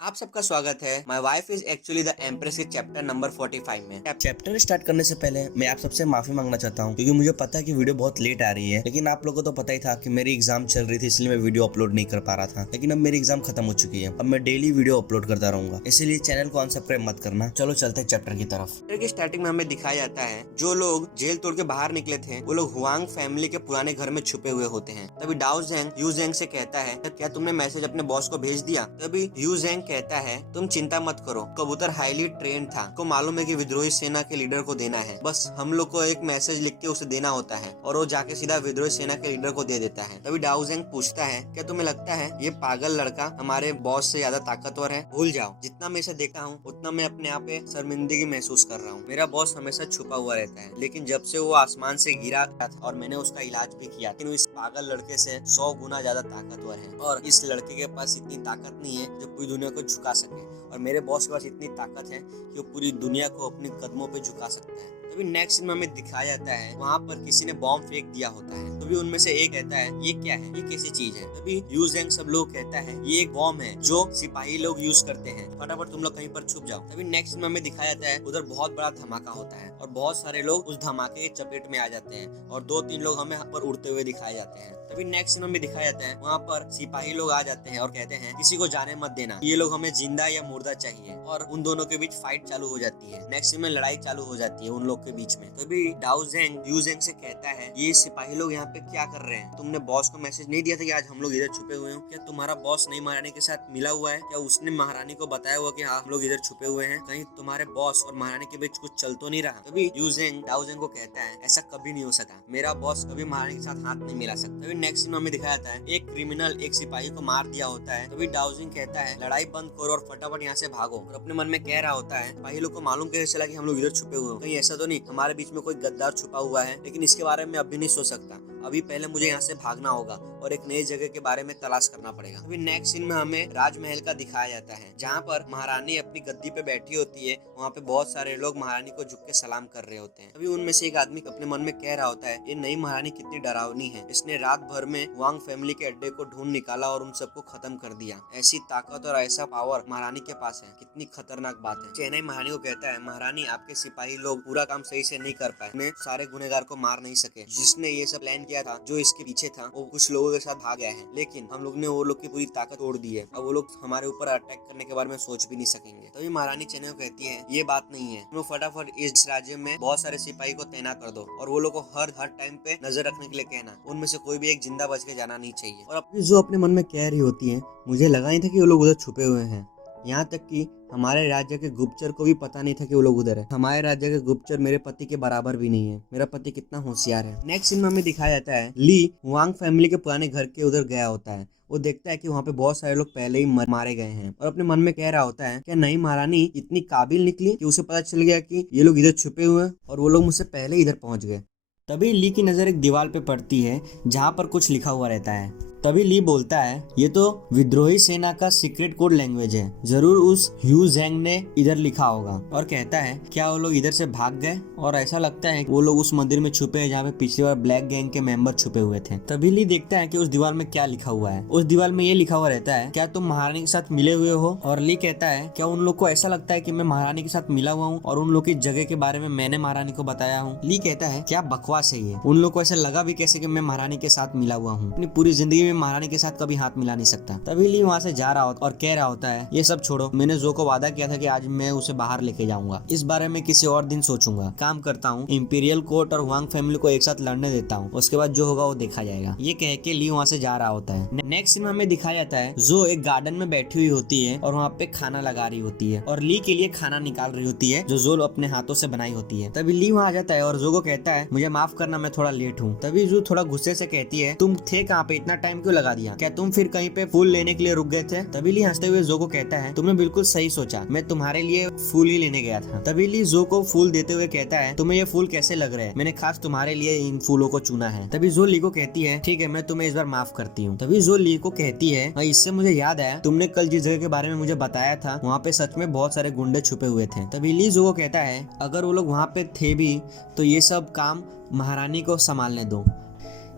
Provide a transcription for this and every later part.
आप सबका स्वागत है। My wife is actually the empress के चैप्टर नंबर 45 में। चैप्टर स्टार्ट करने से पहले मैं आप सबसे माफी मांगना चाहता हूँ क्योंकि मुझे पता है कि वीडियो बहुत लेट आ रही है, लेकिन आप लोगों को तो पता ही था कि मेरी एग्जाम चल रही थी, इसलिए मैं वीडियो अपलोड नहीं कर पा रहा था। लेकिन अब मेरी एग्जाम खत्म हो चुकी है, अब मैं डेली वीडियो अपलोड करता रहूंगा, इसीलिए चैनल को अनसब्सक्राइब मत करना। चलो चलते हैं चैप्टर की तरफ। चैप्टर की स्टार्टिंग में हमें दिखाया जाता है जो लोग जेल तोड़ के बाहर निकले थे वो लोग हुआंग फैमिली के पुराने घर में छुपे हुए होते हैं। तभी डाओ जेंग यू जेंग से कहता है क्या तुमने मैसेज अपने बॉस को भेज दिया। तभी यू जेंग कहता है तुम चिंता मत करो, कबूतर हाईली ट्रेन था, को मालूम है कि विद्रोही सेना के लीडर को देना है, बस हम लोग को एक मैसेज लिख के उसे देना होता है और वो जाके सीधा विद्रोही सेना के लीडर को दे देता है। तभी डाओ जेंग पूछता है क्या तुम्हें लगता है ये पागल लड़का हमारे बॉस से ज्यादा ताकतवर है? भूल जाओ, जितना मैं इसे देखा हूँ उतना मैं अपने आप पे शर्मिंदगी महसूस कर रहा हूँ। मेरा बॉस हमेशा छुपा हुआ रहता है, लेकिन जब से वो आसमान से गिरा था और मैंने उसका इलाज भी किया, लेकिन वो इस पागल लड़के से 100 गुना ज्यादा ताकतवर है और इस लड़के के पास इतनी ताकत नहीं है जो पूरी दुनिया को झुका सके, और मेरे बॉस के पास इतनी ताकत है कि वो पूरी दुनिया को अपने कदमों पे झुका सकता है। तभी नेक्स्ट में हमें दिखाया जाता है वहाँ पर किसी ने बॉम्ब फेंक दिया होता है। तभी उनमें से एक कहता है ये क्या है, ये कैसी चीज है। तभी यू जेंग सब लोग कहता है ये एक बॉम्ब है जो सिपाही लोग यूज करते हैं, फटाफट तुम लोग कहीं पर छुप जाओ। तभी नेक्स्ट में हमें दिखाया जाता है उधर बहुत बड़ा धमाका होता है और बहुत सारे लोग उस धमाके के चपेट में आ जाते हैं और 2-3 लोग हमें पर उड़ते हुए दिखाए जाते हैं। तभी नेक्स्ट में दिखाया जाता है वहाँ पर सिपाही लोग आ जाते हैं और कहते हैं किसी को जाने मत देना, ये लोग हमें जिंदा या मुर्दा चाहिए, और उन दोनों के बीच फाइट चालू हो जाती है। नेक्स्ट में लड़ाई चालू हो जाती है उन लोग के बीच में। तभी डाओ जेंग यू जेंग से कहता है ये सिपाही लोग यहाँ पे क्या कर रहे हैं? तुमने बॉस को मैसेज नहीं दिया था कि आज हम लोग इधर छुपे हुए हैं? क्या तुम्हारा बॉस नई महारानी के साथ मिला हुआ है? क्या उसने महारानी को बताया हुआ कि हाँ हम लोग इधर छुपे हुए हैं? कहीं तुम्हारे बॉस और महारानी के बीच कुछ चल तो नहीं रहा? तभी यू जेंग डाओ जेंग को कहता है ऐसा कभी नहीं हो सकता, मेरा बॉस कभी महारानी के साथ हाथ नहीं मिला सकता। तभी नेक्स्ट में हमें दिखाया जाता है एक क्रिमिनल एक सिपाही को मार दिया होता है। तभी डाओ जेंग कहता है लड़ाई बंद करो और फटाफट यहाँ से भागो, और अपने मन में कह रहा होता है सिपाही लोग को मालूम कैसे चला कि हम लोग इधर छुपे हुए हैं? कहीं ऐसा तो नहीं हमारे बीच में कोई गद्दार छुपा हुआ है? लेकिन इसके बारे में अभी नहीं सोच सकता, अभी पहले मुझे यहाँ से भागना होगा और एक नई जगह के बारे में तलाश करना पड़ेगा। अभी नेक्स्ट सीन में हमें राजमहल का दिखाया जाता है जहाँ पर महारानी अपनी गद्दी पे बैठी होती है, वहाँ पे बहुत सारे लोग महारानी को झुक के सलाम कर रहे होते हैं। अभी उनमें से एक आदमी अपने मन में कह रहा होता है ये नई महारानी कितनी डरावनी है, इसने रात भर में वांग फैमिली के अड्डे को ढूंढ निकाला और उन सबको खत्म कर दिया। ऐसी ताकत और ऐसा पावर महारानी के पास है, कितनी खतरनाक बात है। चेन्नई महारानी को कहता है महारानी आपके सिपाही लोग पूरा काम सही से नहीं कर पाए, उन्हें सारे गुनहगार को मार नहीं सके। जिसने ये सब प्लान किया था जो इसके पीछे था वो कुछ लोगों के साथ भाग गया है, लेकिन हम लोग ने वो लोग की पूरी ताकत तोड़ दी है, अब वो लोग हमारे ऊपर अटैक करने के बारे में सोच भी नहीं सकेंगे। तभी महारानी चेन्नई को कहती है ये बात नहीं है, तुम फटाफट इस राज्य में बहुत सारे सिपाही को तैनात कर दो और वो लोग को हर टाइम पे नजर रखने के लिए कहना, उनमें से कोई भी एक जिंदा बच के जाना नहीं चाहिए। और अपनी जो अपने मन में कह रही होती है मुझे लगा नहीं था कि वो लोग उधर छुपे हुए हैं, यहाँ तक कि हमारे राज्य के गुप्तचर को भी पता नहीं था कि वो लोग उधर है। हमारे राज्य के गुप्तचर मेरे पति के बराबर भी नहीं है, मेरा पति कितना होशियार है। नेक्स्ट सीन में हमें दिखाया जाता है ली वांग फैमिली के पुराने घर के उधर गया होता है। वो देखता है कि वहाँ पे बहुत सारे लोग पहले ही मारे गए हैं और अपने मन में कह रहा होता है क्या नई महारानी इतनी काबिल निकली कि उसे पता चल गया कि ये लोग इधर छुपे हुए हैं और वो लोग मुझसे पहले इधर पहुंच गए। तभी ली की नजर एक दीवार पे पड़ती है जहाँ पर कुछ लिखा हुआ रहता है। तभी ली बोलता है ये तो विद्रोही सेना का सीक्रेट कोड लैंग्वेज है, जरूर उस ह्यू जेंग ने इधर लिखा होगा। और कहता है क्या वो लोग इधर से भाग गए? और ऐसा लगता है वो लोग उस मंदिर में छुपे हैं जहाँ पे पिछली बार ब्लैक गैंग के मेंबर छुपे हुए थे। तभी ली देखता है कि उस दीवार में क्या लिखा हुआ है। उस दीवार में ये लिखा हुआ रहता है क्या तुम महारानी के साथ मिले हुए हो? और ली कहता है क्या उन लोग को ऐसा लगता है कि मैं महारानी के साथ मिला हुआ हूँ और उन लोग की जगह के बारे में मैंने महारानी को बताया हूँ? ली कहता है क्या बकवास है ये, उन लोग को ऐसा लगा भी कैसे कि मैं महारानी के साथ मिला हुआ हूँ? अपनी पूरी जिंदगी में महारानी के साथ कभी हाथ मिला नहीं सकता। तभी ली वहाँ से जा रहा होता और कह रहा होता है ये सब छोड़ो, मैंने जो को वादा किया था कि आज मैं उसे बाहर लेके जाऊंगा, इस बारे में किसी और दिन सोचूंगा। काम करता हूँ इंपीरियल कोर्ट और वांग फैमिली को एक साथ लड़ने देता हूँ, उसके बाद जो होगा वो देखा जाएगा। ये कह के ली वहाँ से जा रहा होता है। नेक्स्ट सीन में हमें दिखाया जाता है जो एक गार्डन में बैठी हुई होती है और वहाँ पे खाना लगा रही होती है और ली के लिए खाना निकाल रही होती है जो जो अपने हाथों से बनाई होती है। तभी ली वहाँ आ जाता है और जो को कहता है मुझे माफ करना मैं थोड़ा लेट हूँ। तभी जो थोड़ा गुस्से से कहती है तुम थे कहाँ पे, इतना टाइम क्यों लगा दिया, क्या तुम फिर कहीं पे फूल लेने के लिए रुक गए थे? तभी ली हंसते हुए जो को कहता है तुमने बिल्कुल सही सोचा, मैं तुम्हारे लिए फूल ही लेने गया था। तभी ली जो को फूल देते हुए कहता है तुम्हें ये फूल कैसे लग रहे हैं, मैंने खास तुम्हारे लिए इन फूलों को चुना है। तभी जो ली को कहती है ठीक है मैं तुम्हें इस बार माफ करती हूँ। तभी जो ली को कहती है इससे मुझे याद आया तुमने कल जिस जगह के बारे में मुझे बताया था वहाँ पे सच में बहुत सारे गुंडे छुपे हुए थे। तभी ली जो को कहता है अगर वो लोग वहाँ पे थे भी तो ये सब काम महारानी को संभालने दो,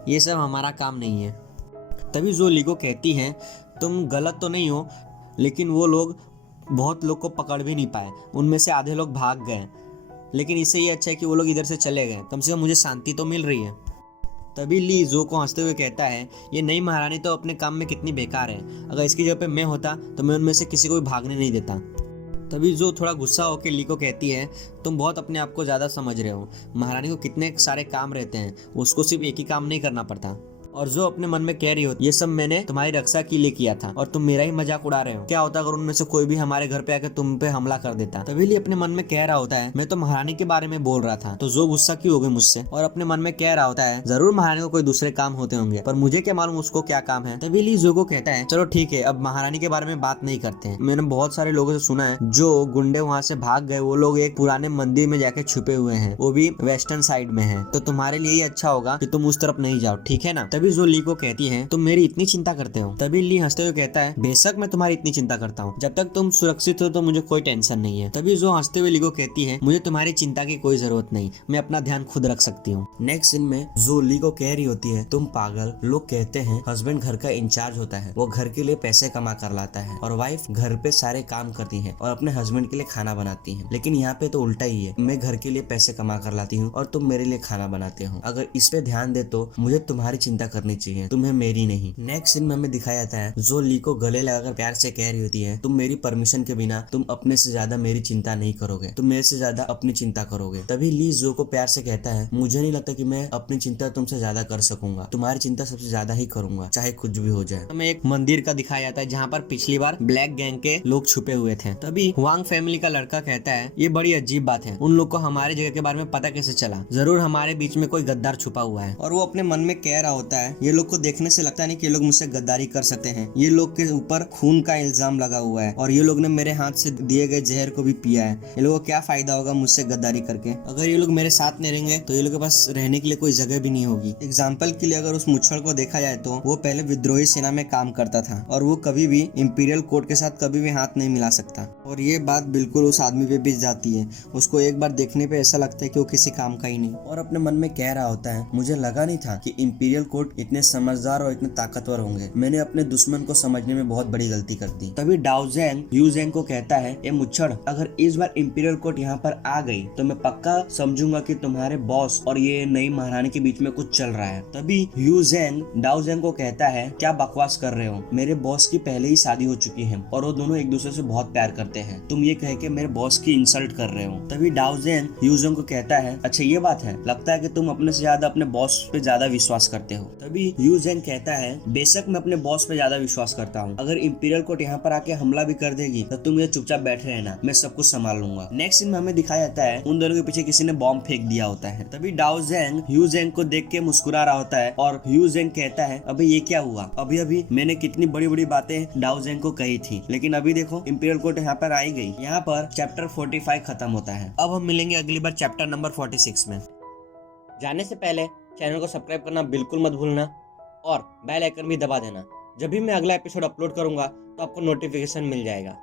ये सब हमारा काम नहीं है। तभी जो ली को कहती है तुम गलत तो नहीं हो, लेकिन वो लोग बहुत लोग को पकड़ भी नहीं पाए, उनमें से आधे लोग भाग गए। लेकिन इससे ये अच्छा है कि वो लोग इधर से चले गए, कम से कम मुझे शांति तो मिल रही है। तभी ली जो को हंसते हुए कहता है, ये नई महारानी तो अपने काम में कितनी बेकार है, अगर इसकी जगह पे मैं होता तो मैं उनमें से किसी को भी भागने नहीं देता। तभी जो थोड़ा गुस्सा होकर ली को कहती है, तुम बहुत अपने आप को ज़्यादा समझ रहे हो, महारानी को कितने सारे काम रहते हैं, उसको सिर्फ एक ही काम नहीं करना पड़ता। और जो अपने मन में कह रही हो, ये सब मैंने तुम्हारी रक्षा के लिए किया था और तुम मेरा ही मजाक उड़ा रहे हो, क्या होता अगर उनमें से कोई भी हमारे घर पे आकर तुम पे हमला कर देता। तभी लिए अपने मन में कह रहा होता है, मैं तो महारानी के बारे में बोल रहा था, तो जो गुस्सा क्यों हो गए मुझसे। और अपने मन में कह रहा होता है, जरूर महारानी को कोई दूसरे काम होते होंगे, पर मुझे क्या मालूम उसको क्या काम है। तभी ली जो को कहता है, चलो ठीक है, अब महारानी के बारे में बात नहीं करते हैं। मैंने बहुत सारे लोगों से सुना है जो गुंडे वहाँ से भाग गए, वो लोग एक पुराने मंदिर में जाके छुपे हुए हैं, वो भी वेस्टर्न साइड में है, तो तुम्हारे लिए अच्छा होगा कि तुम उस तरफ नहीं जाओ, ठीक है ना। तभी जो ली को कहती है, तुम मेरी इतनी चिंता करते हो। तभी ली हंसते हुए कहता है, बेशक मैं तुम्हारी इतनी चिंता करता हूँ, जब तक तुम सुरक्षित हो तो मुझे कोई टेंशन नहीं है। तभी जो हंसते हुए ली को कहती है, मुझे तुम्हारी चिंता की कोई जरूरत नहीं, मैं अपना ध्यान खुद रख सकती हूँ। नेक्स्ट सीन में जो ली को कह रही होती है, तुम पागल, लोग कहते हैं हस्बैंड घर का इंचार्ज होता है, वो घर के लिए पैसे कमा कर लाता है और वाइफ घर पे सारे काम करती है और अपने हस्बैंड के लिए खाना बनाती है, लेकिन यहाँ पे तो उल्टा ही है, मैं घर के लिए पैसे कमा कर लाती हूँ और तुम मेरे लिए खाना बनाते हो। अगर इस पे ध्यान दे तो मुझे तुम्हारी चिंता करनी चाहिए, तुम्हें मेरी नहीं। नेक्स्ट सीन में हमें दिखाया जाता है, जो ली को गले लगाकर प्यार से कह रही होती है, तुम मेरी परमिशन के बिना तुम अपने से ज्यादा मेरी चिंता नहीं करोगे, तुम मेरे से ज्यादा अपनी चिंता करोगे। तभी ली जो को प्यार से कहता है, मुझे नहीं लगता कि मैं अपनी चिंता तुमसे ज्यादा कर सकूंगा, तुम्हारी चिंता सबसे ज्यादा ही करूंगा, चाहे कुछ भी हो जाए। हमें एक मंदिर का दिखाया जाता है जहाँ पर पिछली बार ब्लैक गैंग के लोग छुपे हुए थे। तभी वांग फैमिली का लड़का कहता है, ये बड़ी अजीब बात है, उन लोग को हमारे जगह के बारे में पता कैसे चला, जरूर हमारे बीच में कोई गद्दार छुपा हुआ है। और वो अपने मन में कह रहा होता है, ये लोग को देखने से लगता नहीं कि ये लोग मुझसे गद्दारी कर सकते हैं, ये लोग के ऊपर खून का इल्जाम लगा हुआ है और ये लोग ने मेरे हाथ से दिए गए जहर को भी पिया है, ये लोगों को क्या फायदा होगा मुझसे गद्दारी करके। अगर ये लोग मेरे साथ नहीं रहेंगे तो ये लोग के पास रहने के लिए कोई जगह भी नहीं होगी। एग्जाम्पल के लिए अगर उस मुच्छड़ को देखा जाए तो वो पहले विद्रोही सेना में काम करता था और वो कभी भी इंपीरियल कोर्ट के साथ कभी भी हाथ नहीं मिला सकता। और ये बात बिल्कुल उस आदमी पे भी जाती है, उसको एक बार देखने पे ऐसा लगता है कि वो किसी काम का ही नहीं। और अपने मन में कह रहा होता है, मुझे लगा नहीं था कि इंपीरियल कोर्ट इतने समझदार और इतने ताकतवर होंगे, मैंने अपने दुश्मन को समझने में बहुत बड़ी गलती कर दी। तभी डाओजेंग यूजेंग को कहता है, ये मुच्छड़, अगर इस बार इंपीरियल कोर्ट यहाँ पर आ गई तो मैं पक्का समझूंगा कि तुम्हारे बॉस और ये नई महारानी के बीच में कुछ चल रहा है। तभी यूजेंग डाओजेंग को कहता है, क्या बकवास कर रहे हो, मेरे बॉस की पहले ही शादी हो चुकी है और वो दोनों एक दूसरे से बहुत प्यार करते हैं, तुम ये कह के मेरे बॉस की इंसल्ट कर रहे हो। तभी डाओजेंग यूजेंग को कहता है, अच्छा ये बात है, लगता है कि तुम अपने से ज्यादा अपने बॉस पे ज्यादा विश्वास करते हो। तभी यूजेंग कहता है, बेशक मैं अपने बॉस पे ज्यादा विश्वास करता हूँ, अगर इंपीरियल कोर्ट यहाँ पर आके हमला भी कर देगी तो तुम ये चुपचाप बैठे रहना, मैं सब कुछ संभाल लूंगा। नेक्स्ट सीन में हमें दिखाया जाता है, उन दोनों के पीछे किसी ने बॉम्ब फेंक दिया होता है। तभी डाओजेंग यूजेंग को देख के मुस्कुरा रहा होता है और यूजेंग कहता है, अभी ये क्या हुआ, अभी अभी मैंने कितनी बड़ी बड़ी बातें डाओजेंग को कही थी, लेकिन अभी देखो इंपीरियल कोर्ट यहाँ पर आई गई। यहाँ पर चैप्टर 45 खत्म होता है। अब हम मिलेंगे अगली बार चैप्टर नंबर 46 में। जाने से पहले चैनल को सब्सक्राइब करना बिल्कुल मत भूलना और बेल आइकन भी दबा देना, जब भी मैं अगला एपिसोड अपलोड करूंगा तो आपको नोटिफिकेशन मिल जाएगा।